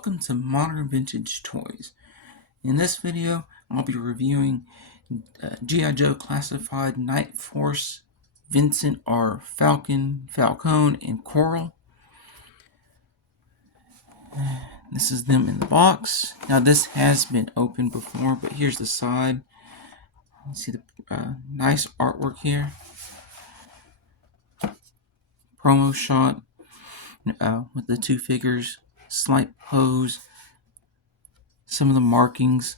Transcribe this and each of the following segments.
Welcome to Modern Vintage Toys. In this video, I'll be reviewing G.I.Joe Classified Night Force, Vincent R. Falcone, and Coral. This is them in the box. Now this has been opened before, but here's the side. You see the nice artwork here. Promo shot with the two figures, slight pose, some of the markings.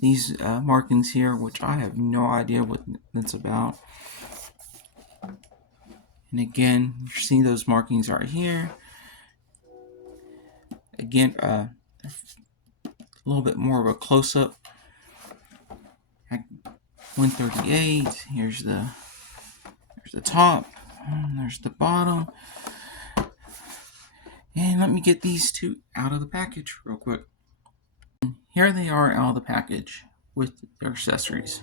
These markings here, which I have no idea what that's about. And again, you see those markings right here. Again, a little bit more of a close-up. 138. Here's the top. There's the bottom. And let me get these two out of the package real quick. Here they are out of the package with their accessories.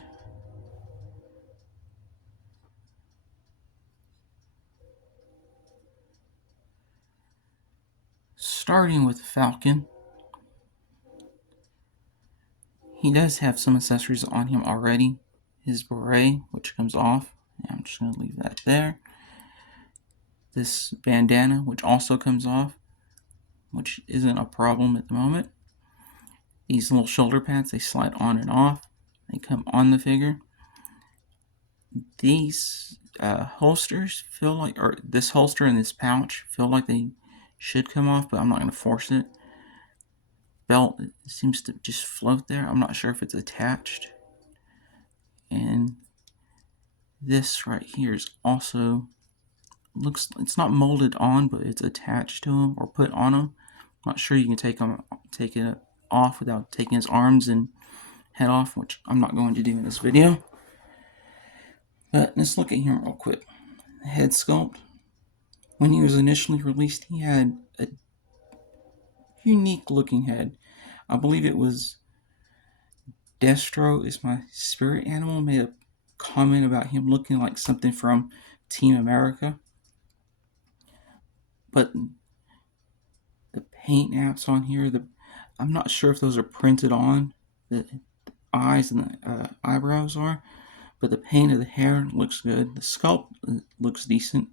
Starting with Falcon. He does have some accessories on him already. His beret, which comes off. I'm just going to leave that there. This bandana, which also comes off, which isn't a problem at the moment. These little shoulder pads, they slide on and off. They come on the figure. These holsters feel like, or this holster and this pouch feel like they should come off, but I'm not going to force it. Belt seems to just float there. I'm not sure if it's attached. And this right here is also it's not molded on, but it's attached to him or put on him. I'm not sure you can take it off without taking his arms and head off, which I'm not going to do in this video. But let's look at him real quick. The head sculpt. When he was initially released, he had a unique looking head. I believe it was Destro is my spirit animal made a comment about him looking like something from Team America. But the paint apps on here, I'm not sure if those are printed on. The eyes and the eyebrows are, but the paint of the hair looks good. The sculpt looks decent.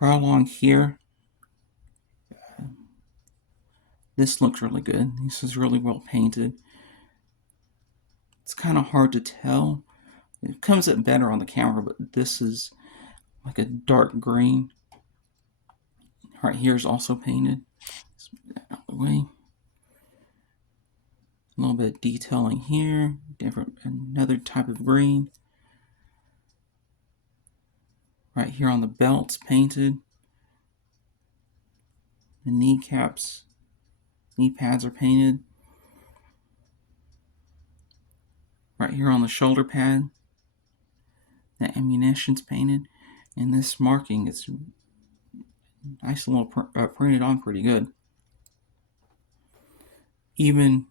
Right along here, this looks really good. This is really well painted. It's kind of hard to tell. It comes up better on the camera, but this is like a dark green. Right here is also painted. Let's move that out of the way. A little bit of detailing here. Another type of green. Right here on the belt's painted. The kneecaps, knee pads are painted. Right here on the shoulder pad, the ammunition's painted. And this marking is nice and little printed on pretty good. Even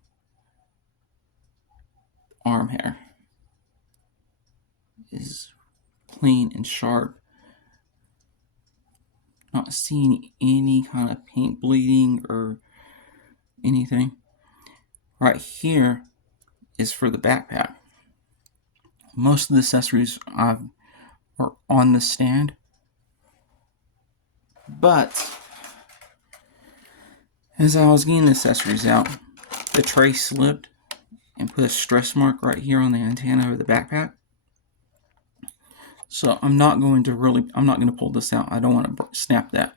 arm hair is clean and sharp. Not seeing any kind of paint bleeding or anything. Right here is for the backpack. Most of the accessories are on the stand, but as I was getting the accessories out, the tray slipped and put a stress mark right here on the antenna of the backpack. So I'm not going to pull this out. I don't want to snap that.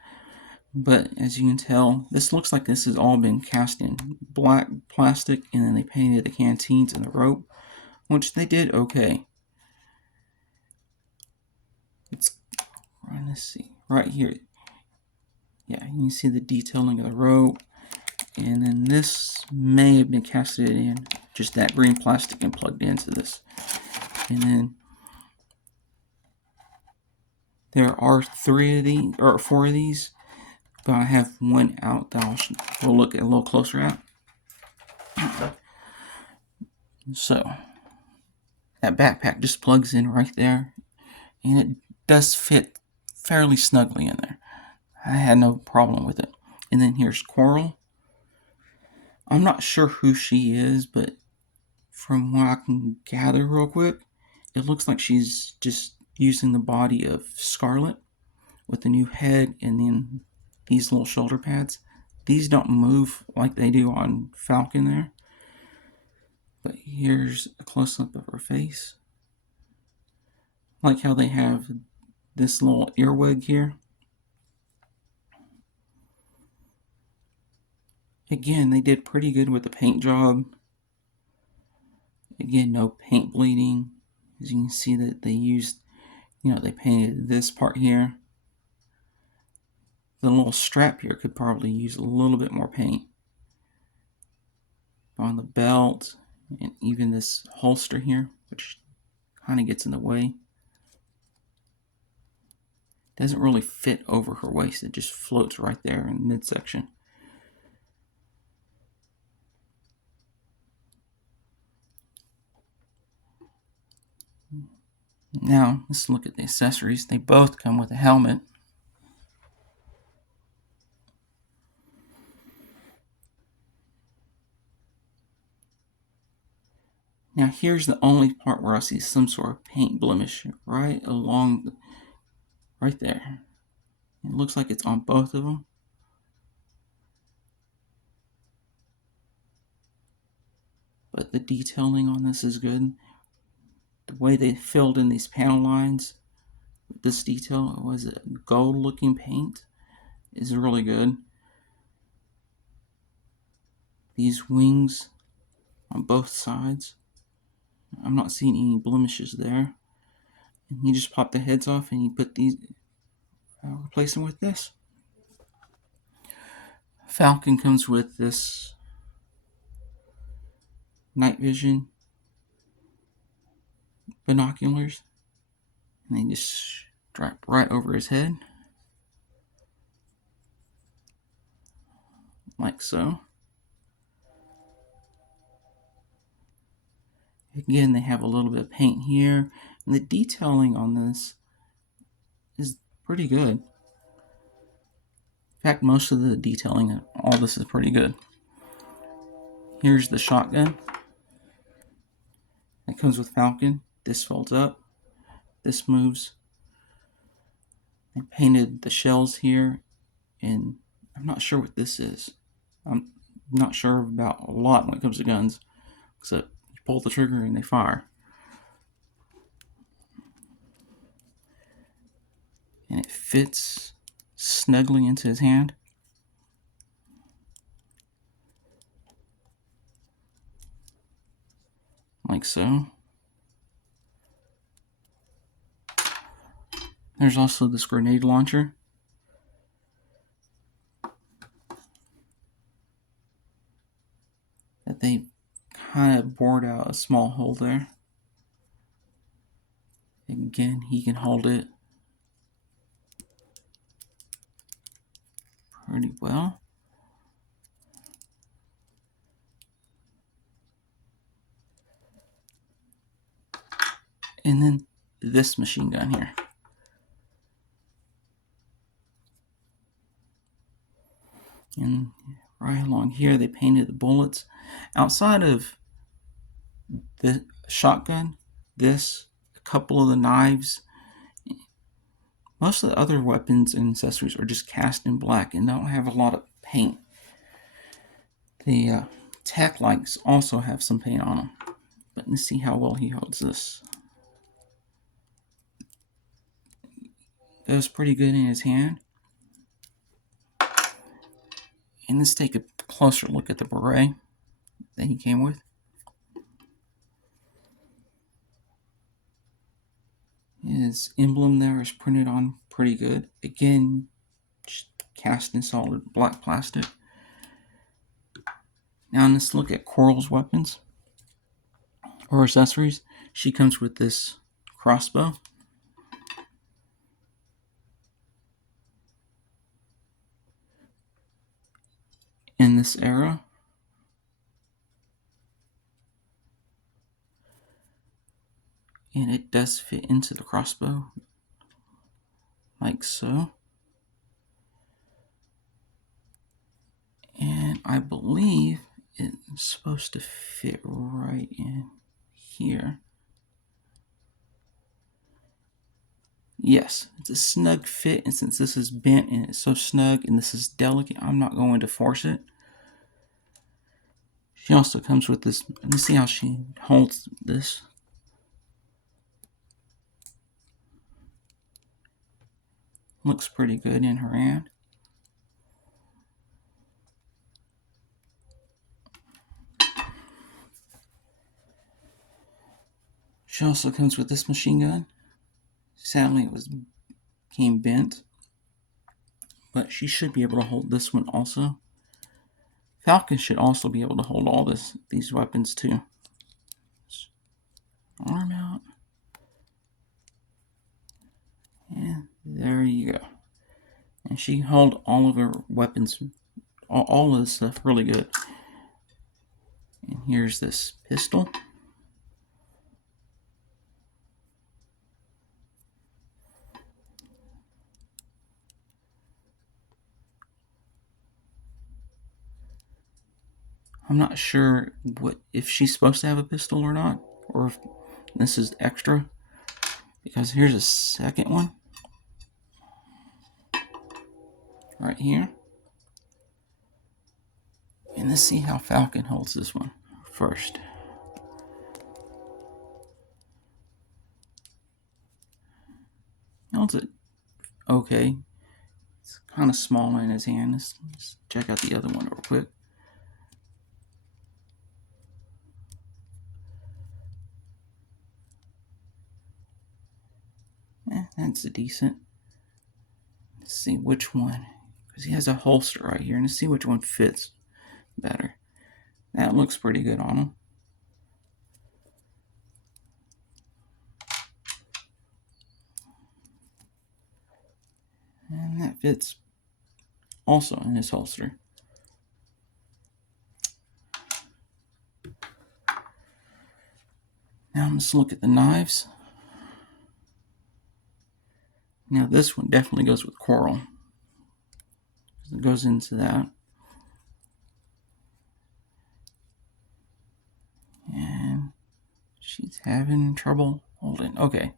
But as you can tell, this looks like this has all been cast in black plastic, and then they painted the canteens and the rope, which they did okay. Let's see, right here. Yeah, you can see the detailing of the rope. And then this may have been casted in, just that green plastic and plugged into this. And then there are 3 of these, or 4 of these, but I have one out that we'll look at a little closer at. So, that backpack just plugs in right there, and it does fit fairly snugly in there. I had no problem with it. And then here's Coral. I'm not sure who she is, but from what I can gather real quick, it looks like she's just using the body of Scarlet with the new head and then these little shoulder pads. These don't move like they do on Falcon there. But here's a close up of her face. I like how they have this little earwig here. Again, they did pretty good with the paint job. Again, no paint bleeding. As you can see that they used, they painted this part here. The little strap here could probably use a little bit more paint. On the belt, and even this holster here, which kind of gets in the way. Doesn't really fit over her waist. It just floats right there in the midsection. Now, let's look at the accessories. They both come with a helmet. Now, here's the only part where I see some sort of paint blemish right there. It looks like it's on both of them. But the detailing on this is good. The way they filled in these panel lines, this detail, was it gold looking paint, is really good. These wings on both sides, I'm not seeing any blemishes there. And you just pop the heads off and you put these, replace them with this. Falcon comes with this night vision binoculars, and they just drop right over his head, like so. Again, they have a little bit of paint here, and the detailing on this is pretty good. In fact, most of the detailing, all this is pretty good. Here's the shotgun that comes with Falcon. This folds up, this moves. They painted the shells here, and I'm not sure what this is. I'm not sure about a lot when it comes to guns, except you pull the trigger and they fire. And it fits snugly into his hand. Like so. There's also this grenade launcher. That they kind of bored out a small hole there. Again, he can hold it pretty well. And then this machine gun here. And right along here, they painted the bullets. Outside of the shotgun, this, a couple of the knives, most of the other weapons and accessories are just cast in black and don't have a lot of paint. The tack lights also have some paint on them. But let's see how well he holds this. It was pretty good in his hand. And let's take a closer look at the beret that he came with. His emblem there is printed on pretty good. Again, just cast in solid black plastic. Now let's look at Coral's weapons or accessories. She comes with this crossbow. In this era. And it does fit into the crossbow like so. And I believe it's supposed to fit right in here. Yes, it's a snug fit, and since this is bent and it's so snug and this is delicate, I'm not going to force it. She also comes with this. Let me see how she holds this. Looks pretty good in her hand. She also comes with this machine gun. Sadly, it came bent, but she should be able to hold this one also. Falcon should also be able to hold all these weapons too. Arm out. And there you go. And she held all of her weapons, all of this stuff really good. And here's this pistol. I'm not sure if she's supposed to have a pistol or not, or if this is extra, because here's a second one right here. And let's see how Falcon holds this one first. Holds it okay. It's kind of small in his hand. Let's check out the other one real quick. That's a decent. Let's see which one, because he has a holster right here, and let's see which one fits better. That looks pretty good on him. And that fits also in his holster. Now let's look at the knives. Now this one definitely goes with Coral. It goes into that. And she's having trouble holding. Okay.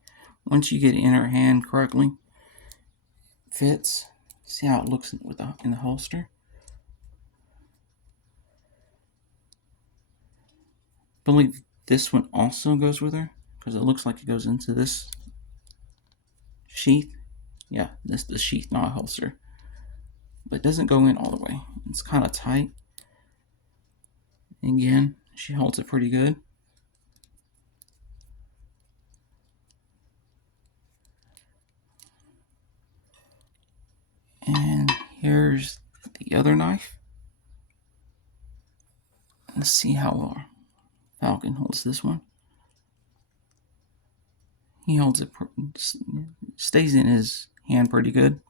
Once you get it in her hand correctly, fits. See how it looks in the holster? I believe this one also goes with her, because it looks like it goes into this sheath. Yeah, this is the sheath, not a holster. But it doesn't go in all the way. It's kind of tight. Again, she holds it pretty good. And here's the other knife. Let's see how Falcon holds this one. He holds it, stays in his hand pretty good.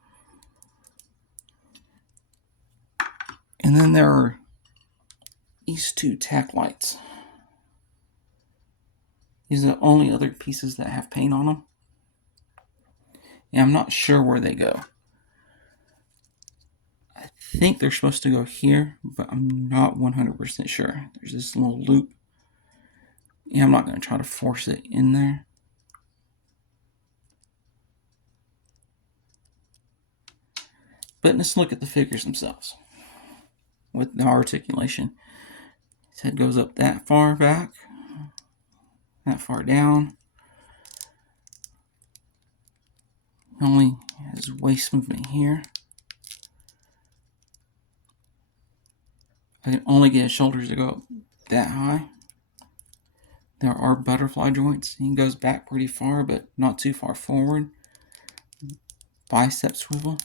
And then there are these two tack lights. These are the only other pieces that have paint on them. And I'm not sure where they go. I think they're supposed to go here, but I'm not 100% sure. There's this little loop. Yeah, I'm not going to try to force it in there. But let's look at the figures themselves with the articulation. His head goes up that far back, that far down. He only has waist movement here. I can only get his shoulders to go up that high. There are butterfly joints. He goes back pretty far, but not too far forward. Bicep swivel.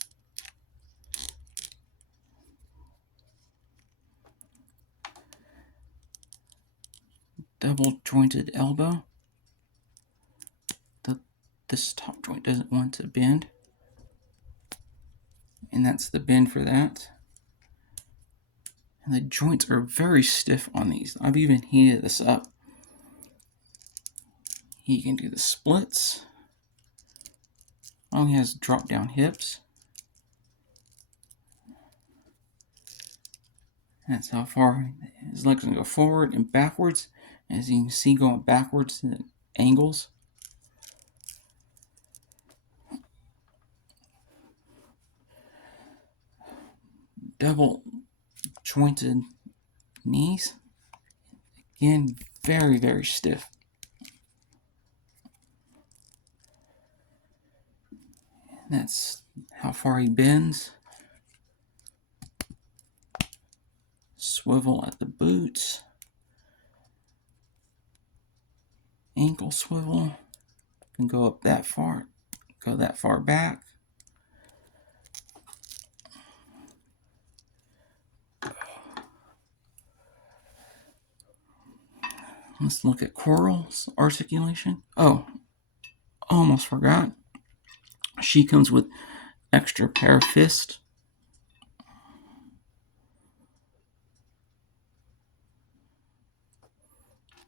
Double jointed elbow. This top joint doesn't want to bend. And that's the bend for that. And the joints are very stiff on these. I've even heated this up. He can do the splits. Only has drop down hips. That's how far his legs can go forward and backwards. As you can see, going backwards at angles. Double jointed knees. Again, very, very stiff. That's how far he bends. Swivel at the boots. Ankle swivel. Can go up that far. Go that far back. Let's look at Coral's articulation. Oh, almost forgot. She comes with extra pair of fists.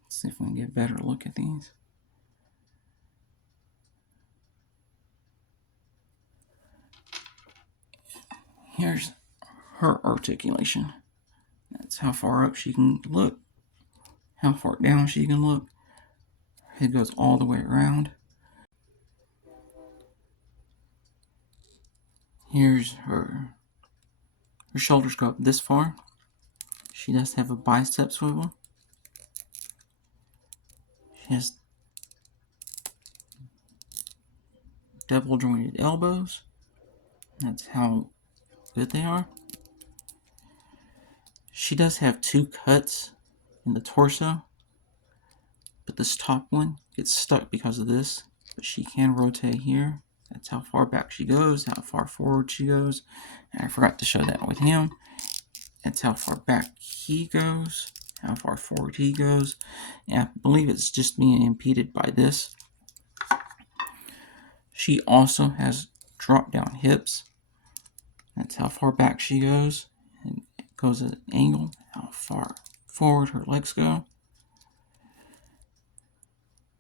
Let's see if we can get a better look at these. Here's her articulation. That's how far up she can look, how far down she can look. It goes all the way around. Here's her. Her shoulders go up this far. She does have a bicep swivel. She has double jointed elbows. That's how good they are. She does have 2 cuts in the torso, but this top one gets stuck because of this. But she can rotate here. That's how far back she goes, how far forward she goes. And I forgot to show that with him. That's how far back he goes, how far forward he goes. And I believe it's just being impeded by this. She also has drop down hips. That's how far back she goes. And it goes at an angle, how far forward her legs go.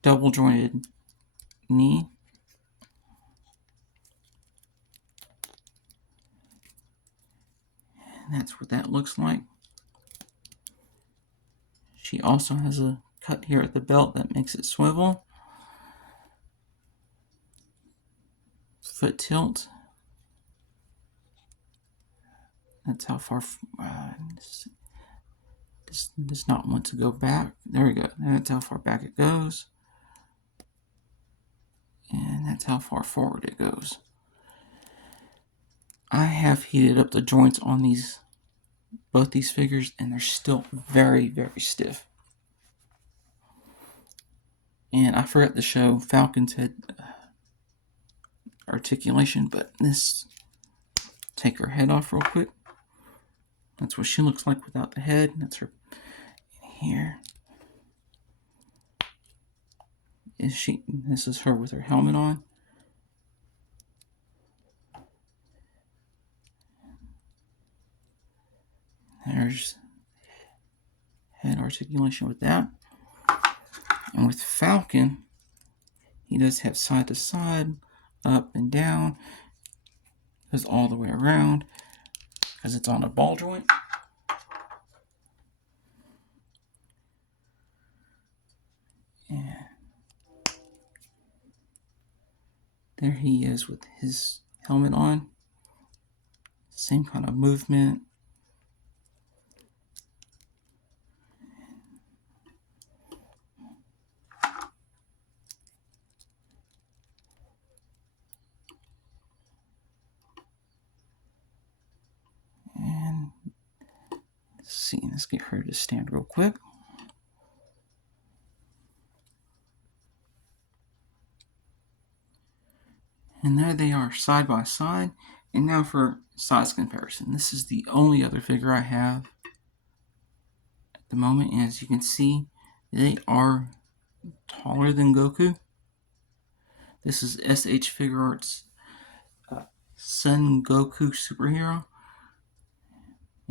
Double jointed knee. And that's what that looks like. She also has a cut here at the belt that makes it swivel. Foot tilt. That's how far. Does not want to go back. There we go. That's how far back it goes. And that's how far forward it goes. I have heated up the joints on both these figures, and they're still very, very stiff. And I forgot to show Falcon's head articulation, but take her head off real quick. That's what she looks like without the head. That's her here. This is her with her helmet on. There's head articulation with that. And with Falcon, he does have side to side, up and down. Goes all the way around because it's on a ball joint. And there he is with his helmet on. Same kind of movement. And let's get her to stand real quick. And there they are side by side. And now for size comparison. This is the only other figure I have at the moment. And as you can see, they are taller than Goku. This is SH Figure Arts Son Goku Superhero.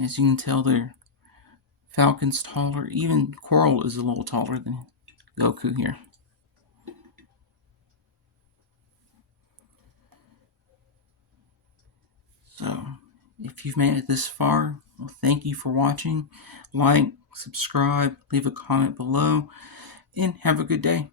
As you can tell, their Falcon's taller. Even Coral is a little taller than Goku here. So, if you've made it this far, well, thank you for watching. Like, subscribe, leave a comment below, and have a good day.